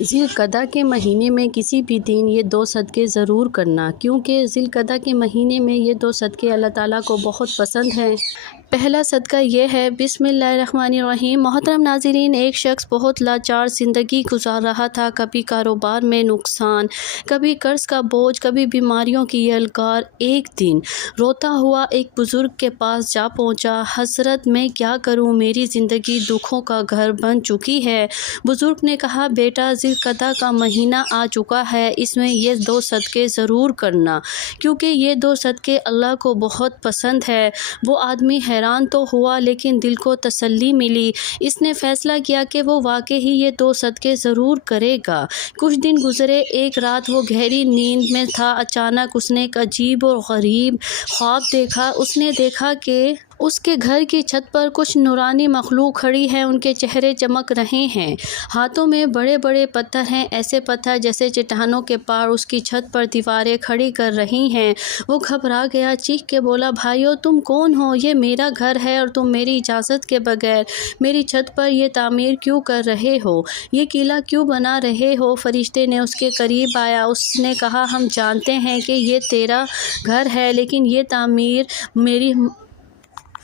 ذی القعدہ کے مہینے میں کسی بھی دن یہ 2 صدقے ضرور کرنا، کیونکہ ذی القعدہ کے مہینے میں یہ 2 صدقے اللہ تعالیٰ کو بہت پسند ہیں۔ پہلا صدقہ یہ ہے، بسم اللہ الرحمن الرحیم۔ محترم ناظرین، ایک شخص بہت لاچار زندگی گزار رہا تھا، کبھی کاروبار میں نقصان، کبھی قرض کا بوجھ، کبھی بیماریوں کی یلغار۔ ایک دن روتا ہوا ایک بزرگ کے پاس جا پہنچا، حضرت میں کیا کروں، میری زندگی دکھوں کا گھر بن چکی ہے۔ بزرگ نے کہا، بیٹا ذی القعدہ کا مہینہ آ چکا ہے، اس میں یہ 2 صدقے ضرور کرنا، کیونکہ یہ 2 صدقے اللہ کو بہت پسند ہے۔ وہ آدمی حیران تو ہوا لیکن دل کو تسلی ملی۔ اس نے فیصلہ کیا کہ وہ واقعی ہی یہ 2 صدقے ضرور کرے گا۔ کچھ دن گزرے، ایک رات وہ گہری نیند میں تھا، اچانک اس نے ایک عجیب اور غریب خواب دیکھا۔ اس نے دیکھا کہ اس کے گھر کی چھت پر کچھ نورانی مخلوق کھڑی ہے، ان کے چہرے چمک رہے ہیں، ہاتھوں میں بڑے بڑے پتھر ہیں، ایسے پتھر جیسے چٹانوں کے پار اس کی چھت پر دیواریں کھڑی کر رہی ہیں۔ وہ گھبرا گیا، چیخ کے بولا، بھائیو تم کون ہو؟ یہ میرا گھر ہے اور تم میری اجازت کے بغیر میری چھت پر یہ تعمیر کیوں کر رہے ہو؟ یہ قلعہ کیوں بنا رہے ہو؟ فرشتے نے اس کے قریب آیا، اس نے کہا، ہم جانتے ہیں کہ یہ تیرا گھر ہے، لیکن یہ تعمیر میری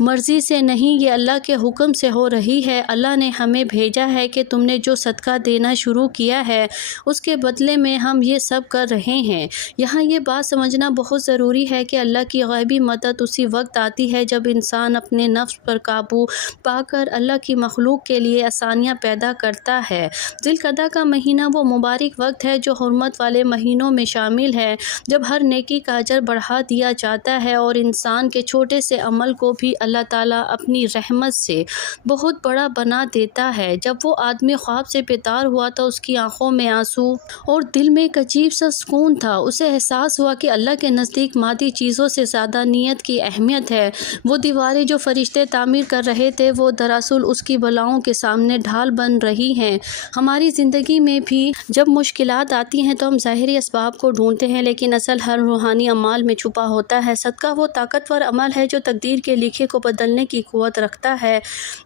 مرضی سے نہیں، یہ اللہ کے حکم سے ہو رہی ہے۔ اللہ نے ہمیں بھیجا ہے کہ تم نے جو صدقہ دینا شروع کیا ہے اس کے بدلے میں ہم یہ سب کر رہے ہیں۔ یہاں یہ بات سمجھنا بہت ضروری ہے کہ اللہ کی غیبی مدد اسی وقت آتی ہے جب انسان اپنے نفس پر قابو پا کر اللہ کی مخلوق کے لیے آسانیاں پیدا کرتا ہے۔ ذی القعدہ کا مہینہ وہ مبارک وقت ہے جو حرمت والے مہینوں میں شامل ہے، جب ہر نیکی کا اجر بڑھا دیا جاتا ہے اور انسان کے چھوٹے سے عمل کو بھی اللہ تعالیٰ اپنی رحمت سے بہت بڑا بنا دیتا ہے۔ جب وہ آدمی خواب سے بیدار ہوا تو اس کی آنکھوں میں آنسو اور دل میں ایک عجیب سا سکون تھا۔ اسے احساس ہوا کہ اللہ کے نزدیک مادی چیزوں سے زیادہ نیت کی اہمیت ہے۔ وہ دیواریں جو فرشتے تعمیر کر رہے تھے وہ دراصل اس کی بلاؤں کے سامنے ڈھال بن رہی ہیں۔ ہماری زندگی میں بھی جب مشکلات آتی ہیں تو ہم ظاہری اسباب کو ڈھونڈتے ہیں، لیکن اصل حل روحانی اعمال میں چھپا ہوتا ہے۔ صدقہ وہ طاقتور عمل ہے جو تقدیر کے لکھے کو بدلنے کی قوت رکھتا ہے،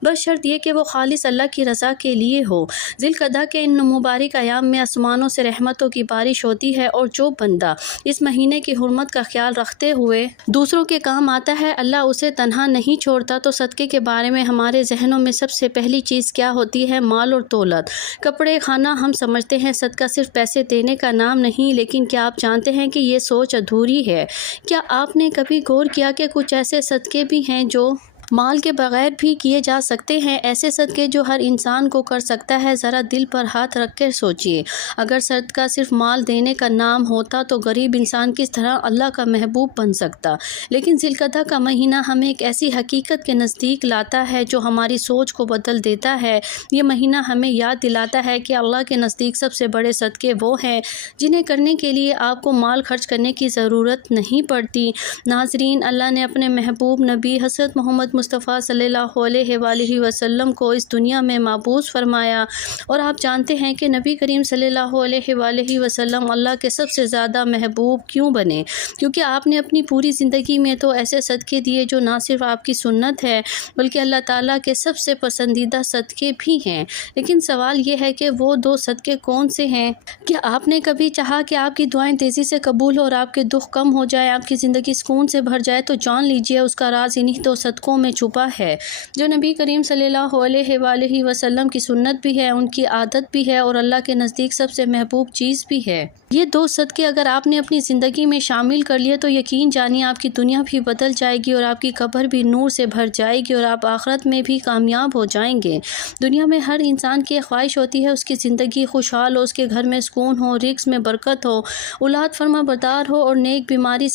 بس شرط یہ کہ وہ خالص اللہ کی رضا کے لیے ہو۔ ذی القعدہ کے ان مبارک ایام میں آسمانوں سے رحمتوں کی بارش ہوتی ہے، اور جو بندہ اس مہینے کی حرمت کا خیال رکھتے ہوئے دوسروں کے کام آتا ہے، اللہ اسے تنہا نہیں چھوڑتا۔ تو صدقے کے بارے میں ہمارے ذہنوں میں سب سے پہلی چیز کیا ہوتی ہے؟ مال اور دولت، کپڑے، کھانا۔ ہم سمجھتے ہیں صدقہ صرف پیسے دینے کا نام نہیں، لیکن کیا آپ جانتے ہیں کہ یہ سوچ ادھوری ہے؟ کیا آپ نے کبھی غور کیا کہ کچھ ایسے صدقے بھی ہیں جو مال کے بغیر بھی کیے جا سکتے ہیں؟ ایسے صدقے جو ہر انسان کو کر سکتا ہے۔ ذرا دل پر ہاتھ رکھ کر سوچئے، اگر صدقہ صرف مال دینے کا نام ہوتا تو غریب انسان کس طرح اللہ کا محبوب بن سکتا؟ لیکن ذی القعدہ کا مہینہ ہمیں ایک ایسی حقیقت کے نزدیک لاتا ہے جو ہماری سوچ کو بدل دیتا ہے۔ یہ مہینہ ہمیں یاد دلاتا ہے کہ اللہ کے نزدیک سب سے بڑے صدقے وہ ہیں جنہیں کرنے کے لیے آپ کو مال خرچ کرنے کی ضرورت نہیں پڑتی۔ ناظرین، اللہ نے اپنے محبوب نبی حضرت محمد مصطفیٰ صلی اللہ علیہ وآلہ وسلم کو اس دنیا میں مبعوث فرمایا، اور آپ جانتے ہیں کہ نبی کریم صلی اللہ علیہ وآلہ وسلم اللہ کے سب سے زیادہ محبوب کیوں بنے؟ کیونکہ آپ نے اپنی پوری زندگی میں تو ایسے صدقے دیے جو نہ صرف آپ کی سنت ہے بلکہ اللہ تعالیٰ کے سب سے پسندیدہ صدقے بھی ہیں۔ لیکن سوال یہ ہے کہ وہ 2 صدقے کون سے ہیں؟ کیا آپ نے کبھی چاہا کہ آپ کی دعائیں تیزی سے قبول ہو اور آپ کے دکھ کم ہو جائے، آپ کی زندگی سکون سے بھر جائے؟ تو جان لیجیے اس کا راز انہی 2 صدقوں میں چھپا ہے، جو نبی کریم صلی اللہ علیہ وآلہ وسلم کی سنت بھی ہے، ان کی عادت بھی ہے، اور اللہ کے نزدیک سب سے محبوب چیز بھی ہے۔ یہ 2 صدقے اگر آپ نے اپنی زندگی میں شامل کر لیے تو یقین جانیے آپ کی دنیا بھی بدل جائے گی، اور آپ کی قبر بھی نور سے بھر جائے گی، اور آپ آخرت میں بھی کامیاب ہو جائیں گے۔ دنیا میں ہر انسان کی خواہش ہوتی ہے اس کی زندگی خوشحال ہو، اس کے گھر میں سکون ہو، رزق میں برکت ہو، اولاد فرما بردار ہو، اور نیک بیماری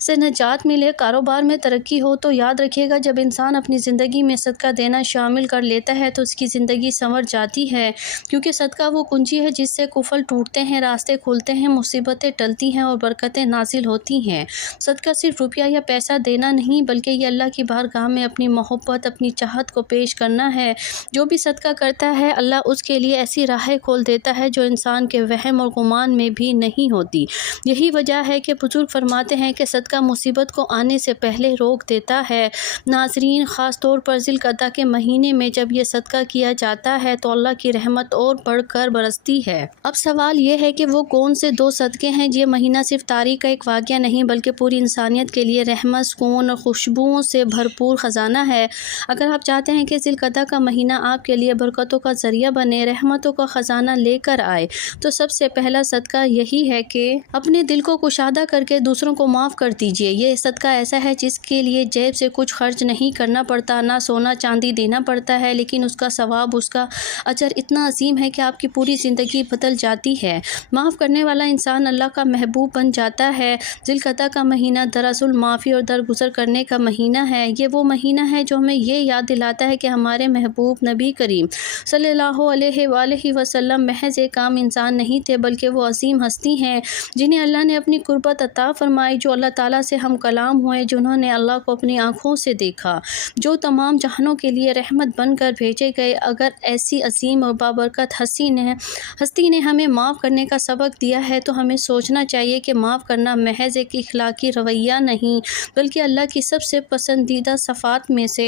سے نجات ملے، کاروبار میں ترقی ہو۔ تو یاد رکھیے گا، جب انسان اپنی زندگی میں صدقہ دینا شامل کر لیتا ہے تو اس کی زندگی سنور جاتی ہے، کیونکہ صدقہ وہ کنجی ہے جس سے قفل ٹوٹتے ہیں، راستے کھلتے ہیں، مصیبتیں ٹلتی ہیں اور برکتیں نازل ہوتی ہیں۔ صدقہ صرف روپیہ یا پیسہ دینا نہیں، بلکہ یہ اللہ کی بارگاہ میں اپنی محبت، اپنی چاہت کو پیش کرنا ہے۔ جو بھی صدقہ کرتا ہے اللہ اس کے لیے ایسی راہیں کھول دیتا ہے جو انسان کے وہم اور گمان میں بھی نہیں ہوتی۔ یہی وجہ ہے کہ بزرگ فرماتے ہیں کہ صدقہ صدقہ مصیبت کو آنے سے پہلے روک دیتا ہے۔ ناظرین، خاص طور پر ذی القعدہ کے مہینے میں جب یہ صدقہ کیا جاتا ہے تو اللہ کی رحمت اور بڑھ کر برستی ہے۔ اب سوال یہ ہے کہ وہ کون سے 2 صدقے ہیں؟ یہ مہینہ صرف تاریخ کا ایک واقعہ نہیں بلکہ پوری انسانیت کے لیے رحمت، سکون اور خوشبوؤں سے بھرپور خزانہ ہے۔ اگر آپ چاہتے ہیں کہ ذی القعدہ کا مہینہ آپ کے لیے برکتوں کا ذریعہ بنے، رحمتوں کا خزانہ لے کر آئے، تو سب سے پہلا صدقہ یہی ہے کہ اپنے دل کو کشادہ کر کے دوسروں کو معاف کر دیجیے۔ یہ صدقہ ایسا ہے جس کے لیے جیب سے کچھ خرچ نہیں کرنا پڑتا، نہ سونا چاندی دینا پڑتا ہے، لیکن اس کا ثواب، اس کا اجر اتنا عظیم ہے کہ آپ کی پوری زندگی بدل جاتی ہے۔ معاف کرنے والا انسان اللہ کا محبوب بن جاتا ہے۔ ذی القعدہ کا مہینہ دراصل معافی اور درگزر کرنے کا مہینہ ہے۔ یہ وہ مہینہ ہے جو ہمیں یہ یاد دلاتا ہے کہ ہمارے محبوب نبی کریم صلی اللہ علیہ وآلہ وسلم محض ایک عام انسان نہیں تھے بلکہ وہ عظیم ہستی ہیں جنہیں اللہ نے اپنی قربت عطا فرمائی، جو اللہ تعالیٰ سے ہم کلام ہوئے، جنہوں نے اللہ کو اپنی آنکھوں سے دیکھا، جو تمام جہانوں کے لیے رحمت بن کر بھیجے گئے۔ اگر ایسی عظیم اور بابرکت ہستی نے ہمیں معاف کرنے کا سبق دیا ہے تو ہمیں سوچنا چاہیے کہ معاف کرنا محض ایک اخلاقی رویہ نہیں بلکہ اللہ کی سب سے پسندیدہ صفات میں سے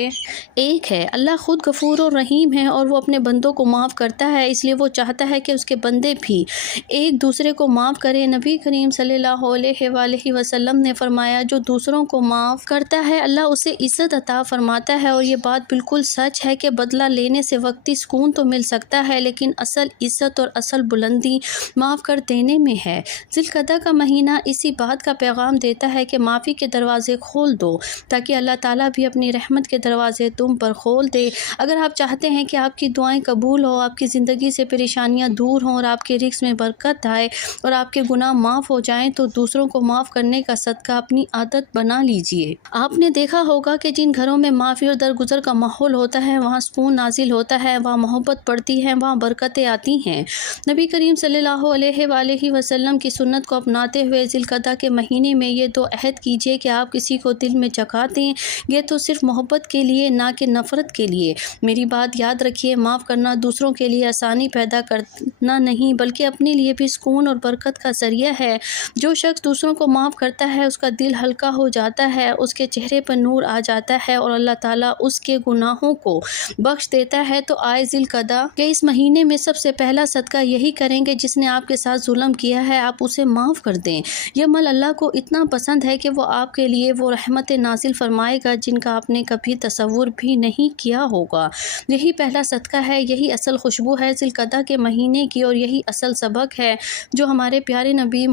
ایک ہے۔ اللہ خود غفور و رحیم ہے اور وہ اپنے بندوں کو معاف کرتا ہے، اس لیے وہ چاہتا ہے کہ اس کے بندے بھی ایک دوسرے کو معاف کریں۔ نبی کریم صلی اللہ علیہ وآلہ وسلم نے فرمایا، جو دوسروں کو معاف کرتا ہے اللہ اسے عزت عطا فرماتا ہے، اور یہ بات بالکل سچ ہے کہ بدلہ لینے سے وقتی سکون تو مل سکتا ہے لیکن اصل عزت اور اصل بلندی معاف کر دینے میں ہے۔ ذی القعدہ کا مہینہ اسی بات کا پیغام دیتا ہے کہ معافی کے دروازے کھول دو تاکہ اللہ تعالیٰ بھی اپنی رحمت کے دروازے تم پر کھول دے۔ اگر آپ چاہتے ہیں کہ آپ کی دعائیں قبول ہوں، آپ کی زندگی سے پریشانیاں دور ہوں اور آپ کے رزق میں برکت آئے اور آپ کے گناہ معاف ہو جائیں تو دوسروں کو معاف کرنے کا صدقہ اپنی عادت بنا لیجئے۔ آپ نے دیکھا ہوگا کہ جن گھروں میں معافی اور درگزر کا ماحول ہوتا ہے وہاں سکون نازل ہوتا ہے، وہاں محبت بڑھتی ہے، وہاں برکتیں آتی ہیں۔ نبی کریم صلی اللہ علیہ وآلہ وسلم کی سنت کو اپناتے ہوئے ذی القعدہ کے مہینے میں یہ 2 عہد کیجیے کہ آپ کسی کو دل میں جگہ دیں، یہ تو صرف محبت کے لیے نہ کہ نفرت کے لیے۔ میری بات یاد رکھیے، معاف کرنا دوسروں کے لیے آسانی پیدا کرنا نہیں بلکہ اپنے لیے بھی سکون اور برکت کا ذریعہ ہے۔ جو شخص دوسروں کو معاف کرتا ہے اس کا دل ہلکا ہو جاتا ہے، اس کے چہرے پر نور آ جاتا ہے اور اللہ تعالیٰ اس کے گناہوں کو بخش دیتا ہے۔ تو آئے ذی القعدہ کے اس مہینے میں سب سے پہلا صدقہ یہی کریں کہ جس نے آپ کے ساتھ ظلم کیا ہے آپ اسے معاف کر دیں۔ یہ عمل اللہ کو اتنا پسند ہے کہ وہ آپ کے لیے وہ رحمت نازل فرمائے گا جن کا آپ نے کبھی تصور بھی نہیں کیا ہوگا۔ یہی پہلا صدقہ ہے، یہی اصل خوشبو ہے ذی القعدہ کے مہینے کی، اور یہی اصل سبق ہے جو ہمارے پیارے نبی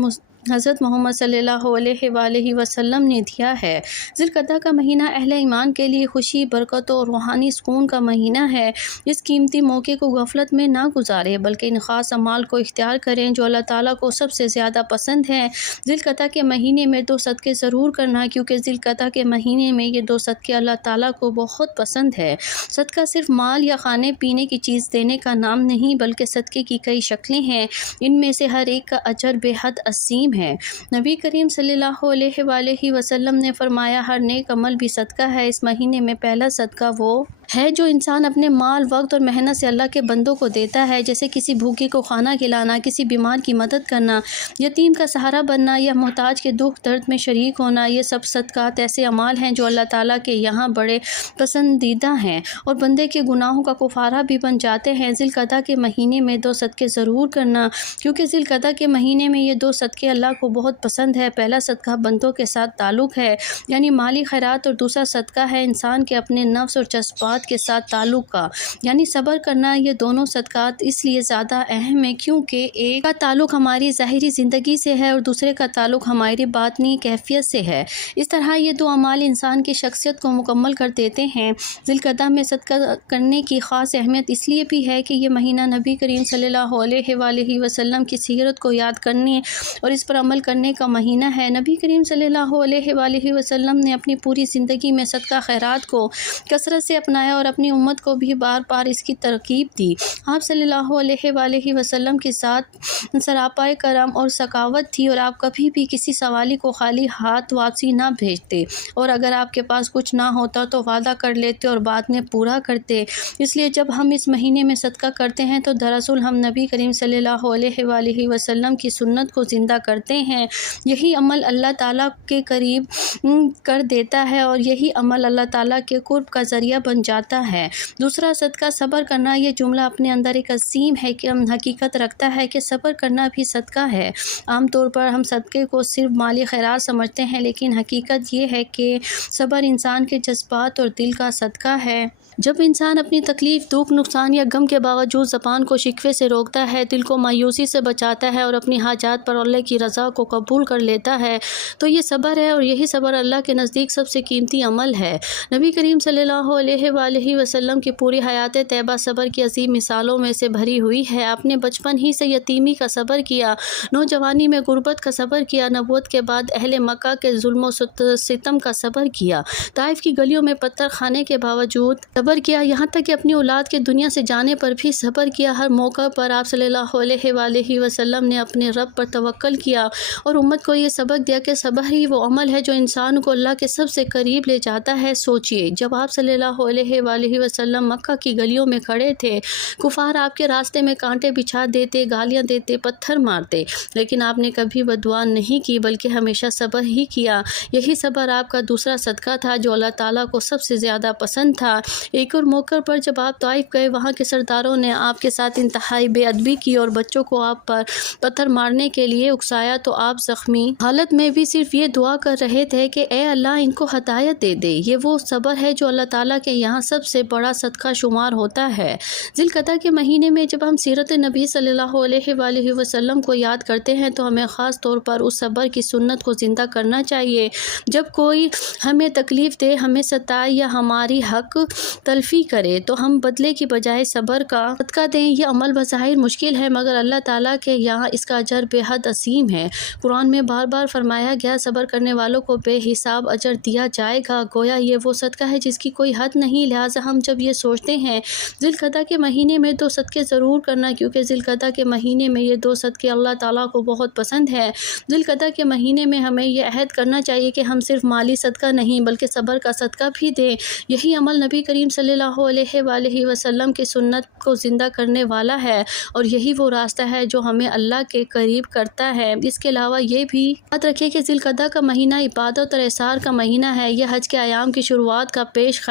حضرت محمد صلی اللہ علیہ وآلہ وسلم نے دیا ہے۔ ذی القعدہ کا مہینہ اہل ایمان کے لیے خوشی، برکت اور روحانی سکون کا مہینہ ہے۔ اس قیمتی موقع کو غفلت میں نہ گزاریں بلکہ ان خاص اعمال کو اختیار کریں جو اللہ تعالیٰ کو سب سے زیادہ پسند ہیں۔ ذی القعدہ کے مہینے میں 2 صدقے ضرور کرنا کیونکہ ذی القعدہ کے مہینے میں یہ 2 صدقے اللہ تعالیٰ کو بہت پسند ہے۔ صدقہ صرف مال یا کھانے پینے کی چیز دینے کا نام نہیں بلکہ صدقے کی کئی شکلیں ہیں، ان میں سے ہر ایک کا اجر بے حد عظیم ہے۔ نبی کریم صلی اللہ علیہ وآلہ وسلم نے فرمایا، ہر نیک عمل بھی صدقہ ہے۔ اس مہینے میں پہلا صدقہ وہ ہے جو انسان اپنے مال، وقت اور محنت سے اللہ کے بندوں کو دیتا ہے، جیسے کسی بھوکے کو کھانا کھلانا، کسی بیمار کی مدد کرنا، یتیم کا سہارا بننا یا محتاج کے دکھ درد میں شریک ہونا۔ یہ سب صدقات ایسے اعمال ہیں جو اللہ تعالیٰ کے یہاں بڑے پسندیدہ ہیں اور بندے کے گناہوں کا کفارہ بھی بن جاتے ہیں۔ ذی القعدہ کے مہینے میں 2 صدقے ضرور کرنا کیونکہ ذی القعدہ کے مہینے میں یہ 2 صدقے اللہ کو بہت پسند ہے۔ پہلا صدقہ بندوں کے ساتھ تعلق ہے یعنی مالی خیرات، اور دوسرا صدقہ ہے انسان کے اپنے نفس اور جذبات کے ساتھ تعلق کا یعنی صبر کرنا۔ یہ دونوں صدقات اس لیے زیادہ اہم ہیں کیونکہ ایک کا تعلق ہماری ظاہری زندگی سے ہے اور دوسرے کا تعلق ہماری باطنی کیفیت سے ہے۔ اس طرح یہ 2 اعمال انسان کی شخصیت کو مکمل کر دیتے ہیں۔ ذی القعدہ میں صدقہ کرنے کی خاص اہمیت اس لیے بھی ہے کہ یہ مہینہ نبی کریم صلی اللہ علیہ وآلہ وسلم کی سیرت کو یاد کرنے اور اس پر عمل کرنے کا مہینہ ہے۔ نبی کریم صلی اللہ علیہ وآلہ وسلم نے اپنی پوری زندگی میں صدقہ خیرات کو کثرت سے اپنایا فرمایا اور اپنی امت کو بھی بار بار اس کی ترغیب دی۔ آپ صلی اللہ علیہ وآلہ وسلم کے ساتھ سراپائے کرم اور سخاوت تھی، اور آپ کبھی بھی کسی سوالی کو خالی ہاتھ واپسی نہ بھیجتے، اور اگر آپ کے پاس کچھ نہ ہوتا تو وعدہ کر لیتے اور بعد میں پورا کرتے۔ اس لیے جب ہم اس مہینے میں صدقہ کرتے ہیں تو دراصل ہم نبی کریم صلی اللہ علیہ وآلہ وسلم کی سنت کو زندہ کرتے ہیں۔ یہی عمل اللہ تعالیٰ کے قریب کر دیتا ہے، اور یہی عمل اللہ تعالیٰ کے قرب کا ذریعہ بن جاتا ہے۔ دوسرا صدقہ صبر کرنا۔ یہ جملہ اپنے اندر ایک عظیم حقیقت رکھتا ہے کہ صبر کرنا بھی صدقہ ہے۔ عام طور پر ہم صدقے کو صرف مالی خیرات سمجھتے ہیں، لیکن حقیقت یہ ہے کہ صبر انسان کے جذبات اور دل کا صدقہ ہے۔ جب انسان اپنی تکلیف، دکھ، نقصان یا غم کے باوجود زبان کو شکوے سے روکتا ہے، دل کو مایوسی سے بچاتا ہے اور اپنی حاجات پر اللہ کی رضا کو قبول کر لیتا ہے تو یہ صبر ہے، اور یہی صبر اللہ کے نزدیک سب سے قیمتی عمل ہے۔ نبی کریم صلی اللہ علیہ وآلہ وسلم کی پوری حیات طیبہ صبر کی عظیم مثالوں میں سے بھری ہوئی ہے۔ آپ نے بچپن ہی سے یتیمی کا صبر کیا، نوجوانی میں غربت کا صبر کیا، نبوت کے بعد اہل مکہ کے ظلم و ستم کا صبر کیا، طائف کی گلیوں میں پتھر کھانے کے باوجود صبر کیا، یہاں تک کہ اپنی اولاد کے دنیا سے جانے پر بھی صبر کیا۔ ہر موقع پر آپ صلی اللہ علیہ وآلہ وسلم نے اپنے رب پر توکل کیا اور امت کو یہ سبق دیا کہ صبر ہی وہ عمل ہے جو انسان کو اللہ کے سب سے قریب لے جاتا ہے۔ سوچئے، جب آپ صلی اللہ علیہ وآلہ وسلم مکہ کی گلیوں میں کھڑے تھے، کفار آپ کے راستے میں کانٹے بچھا دیتے، گالیاں دیتے، پتھر مارتے، لیکن آپ نے کبھی بددعا نہیں کی بلکہ ہمیشہ صبر ہی کیا۔ یہی صبر آپ کا دوسرا صدقہ تھا جو اللہ تعالیٰ کو سب سے زیادہ پسند تھا۔ ایک اور موقع پر جب آپ طائف گئے، وہاں کے سرداروں نے آپ کے ساتھ انتہائی بے ادبی کی اور بچوں کو آپ پر پتھر مارنے کے لیے اکسایا تو آپ زخمی حالت میں بھی صرف یہ دعا کر رہے تھے کہ اے اللہ ان کو ہدایت دے دے۔ یہ وہ صبر ہے جو اللہ تعالیٰ کے یہاں سب سے بڑا صدقہ شمار ہوتا ہے۔ ذی القعدہ کے مہینے میں جب ہم سیرت نبی صلی اللہ علیہ وآلہ وسلم کو یاد کرتے ہیں تو ہمیں خاص طور پر اس صبر کی سنت کو زندہ کرنا چاہیے۔ جب کوئی ہمیں تکلیف دے، ہمیں ستائے یا ہماری حق تلفی کرے تو ہم بدلے کی بجائے صبر کا صدقہ دیں۔ یہ عمل بظاہر مشکل ہے مگر اللہ تعالیٰ کے یہاں اس کا اجر بے حد عظیم ہے۔ قرآن میں بار بار فرمایا گیا صبر کرنے والوں کو بے حساب اجر دیا جائے گا، گویا یہ وہ صدقہ ہے جس کی کوئی حد نہیں۔ لہٰذا ہم جب یہ سوچتے ہیں ذی القعدہ کے مہینے میں 2 صدقے ضرور کرنا، کیونکہ ذی القعدہ کے مہینے میں یہ 2 صدقے اللہ تعالیٰ کو بہت پسند ہے۔ ذی القعدہ کے مہینے میں ہمیں یہ عہد کرنا چاہیے کہ ہم صرف مالی صدقہ نہیں بلکہ صبر کا صدقہ بھی دیں۔ یہی عمل نبی کریم صلی اللہ علیہ وآلہ وسلم کی سنت کو زندہ کرنے والا ہے، اور یہی وہ راستہ ہے جو ہمیں اللہ کے قریب کرتا ہے۔ اس کے علاوہ یہ بھی یاد رکھیں کہ ذی القعدہ کا مہینہ عبادت اور احسان کا مہینہ ہے۔ یہ حج کے ایام کی شروعات کا پیش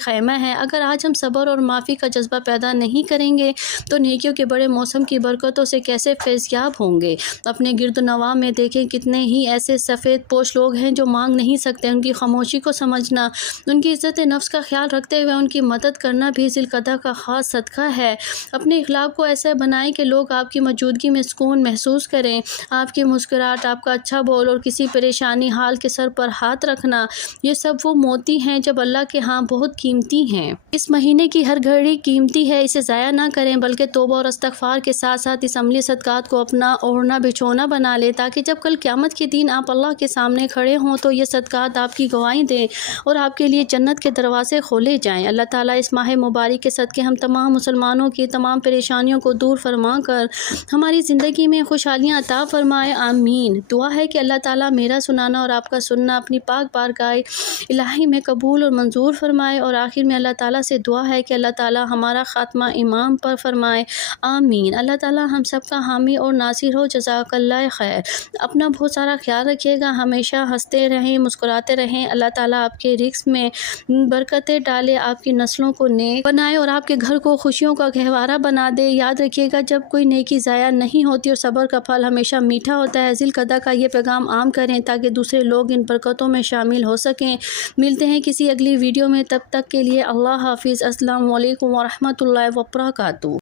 خیمہ ہے۔ اگر آج ہم صبر اور معافی کا جذبہ پیدا نہیں کریں گے تو نیکیوں کے بڑے موسم کی برکتوں سے کیسے فیضیاب ہوں گے؟ اپنے گرد و نواح میں دیکھیں کتنے ہی ایسے سفید پوش لوگ ہیں جو مانگ نہیں سکتے۔ ان کی خاموشی کو سمجھنا، ان کی عزت نفس کا خیال رکھتے ہوئے ان کی مدد کرنا بھی ذی القعدہ کا خاص صدقہ ہے۔ اپنے اخلاق کو ایسا بنائیں کہ لوگ آپ کی موجودگی میں سکون محسوس کریں۔ آپ کی مسکراہٹ، آپ کا اچھا بول اور کسی پریشانی حال کے سر پر ہاتھ رکھنا، یہ سب وہ موتی ہیں جب اللہ کے ہاں بہت قیمتی ہیں۔ اس مہینے کی ہر گھڑی قیمتی ہے، اسے ضائع نہ کریں بلکہ توبہ اور استغفار کے ساتھ ساتھ اس عملی صدقات کو اپنا اوڑھنا بچھونا بنا لیں تاکہ جب کل قیامت کے دن آپ اللہ کے سامنے کھڑے ہوں تو یہ صدقات آپ کی گواہی دیں اور آپ کے لیے جنت کے دروازے کھولے جائیں۔ اللہ تعالیٰ اس ماہ مبارک کے صدقے ہم تمام مسلمانوں کی تمام پریشانیوں کو دور فرما کر ہماری زندگی میں خوشحالیاں عطا فرمائے، آمین۔ دعا ہے کہ اللہ تعالیٰ میرا سنانا اور آپ کا سننا اپنی پاک بارگاہ الہی میں قبول اور منظور فرمائے، اور آخر میں اللہ تعالیٰ سے دعا ہے کہ اللہ تعالیٰ ہمارا خاتمہ ایمان پر فرمائے، آمین۔ اللہ تعالیٰ ہم سب کا حامی اور ناصر ہو۔ جزاک اللہ خیر۔ اپنا بہت سارا خیال رکھیے گا، ہمیشہ ہنستے رہیں، مسکراتے رہیں۔ اللہ تعالیٰ آپ کے رزق میں برکتیں ڈالے، آپ کی نسلوں کو نیک بنائے اور آپ کے گھر کو خوشیوں کا گہوارہ بنا دے۔ یاد رکھیے گا جب کوئی نیکی ضائع نہیں ہوتی اور صبر کا پھل ہمیشہ میٹھا ہوتا ہے۔ ذی القعدہ کا یہ پیغام عام کریں تاکہ دوسرے لوگ ان برکتوں میں شامل ہو سکیں۔ ملتے ہیں کسی اگلی ویڈیو میں، تب تک کے لیے اللہ حافظ۔ السلام علیکم ورحمۃ اللہ وبرکاتہ۔